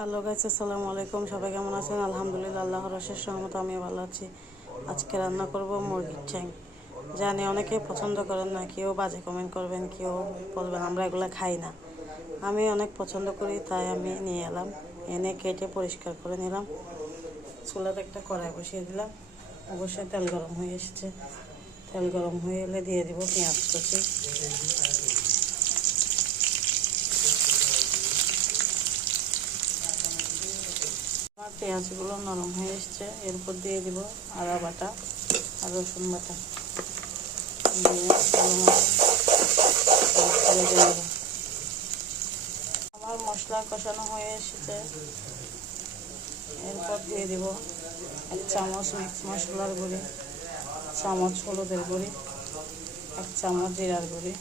Hello guys, আসসালামু আলাইকুম। সবাই কেমন আছেন? আলহামদুলিল্লাহ, আল্লাহর অশেষ রহমতে আমি ভালো আছি। আজকে রান্না করব মুরগির ঠ্যাং। জানি অনেকে পছন্দ করেন না, কেউ বাজে কমেন্ট করবেন, কেউ বলবেন আমরা এগুলো খাই না। আমি অনেক পছন্দ করি, তাই আমি নিয়ে এলাম। এনে কেটে পরিষ্কার করে নিলাম। চুলাতে একটা কড়াই বসিয়ে দিলাম। অবশ্যই তেল গরম হয়ে এসেছে। তেল গরম হয়ে এলে দিয়ে দিব পেঁয়াজ কুচি। আমার পেঁয়াজগুলো নরম হয়ে এসছে, এরপর দিয়ে দিব আদা বাটা আর রসুন বাটা দিয়ে আমার মশলা কষানো হয়ে এসেছে। এরপর দিয়ে দিব 1 চামচ মিক্স মশলার গুঁড়ি, 1 চামচ হলুদের গুঁড়ি, 1 চামচ জিরার গুঁড়ি,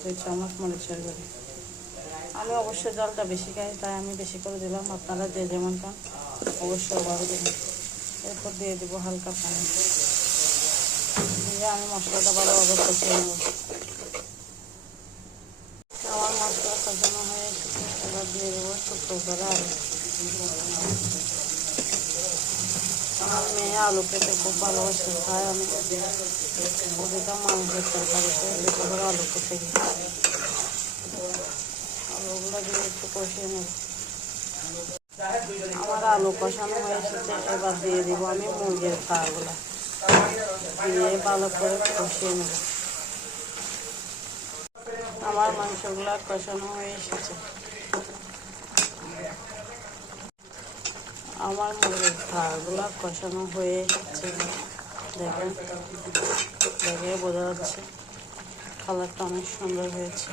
2 চামচ মরিচের গুঁড়ি। আমি অবশ্যই জলটা বেশি খাই, তাই আমি বেশি করে দিলাম। আপনারা যে যেমন খান অবশ্যই ওভাবে দেবেন। এরপর দিয়ে দিব হালকা পানি দিয়ে আমি মশলাটা ভালোভাবে কষিয়ে নেব। আমার মশলা কষানো হয়ে এসেছে, এবার দিয়ে দেবো শুকনো করে আলু। আমার মেয়ে আলু খেতে খুব ভালোবাসে, তাই আমি প্রতিটা মাংসের তরকারিতে বেশি করে আলু কেটে দিই। আলুগুলো দিয়ে একটু কষিয়ে নেব। আমার আলু কষানো হয়ে এসেছে, এবার দিয়ে দিব আমি মুরগির পাগুলো দিয়ে ভালো করে কষিয়ে নেব। আমার মাংসগুলো কষানো হয়ে এসেছে। আমার মুরগির পাগুলো কষানো হয়ে এসেছে। দেখেন, দেখে বোঝা যাচ্ছে কালারটা অনেক সুন্দর হয়েছে।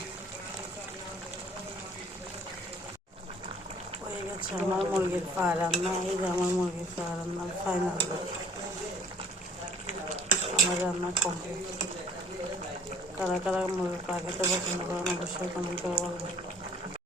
হয়ে গেছে আমার মুরগির পা রান্না। এই যে আমার মুরগির পা রান্না ফাইনাল। আমার রান্না কমপ্লিট। কারা কারা মুরগির পা খেতে পছন্দ করেন অবশ্যই কমেন্ট করে বলবেন।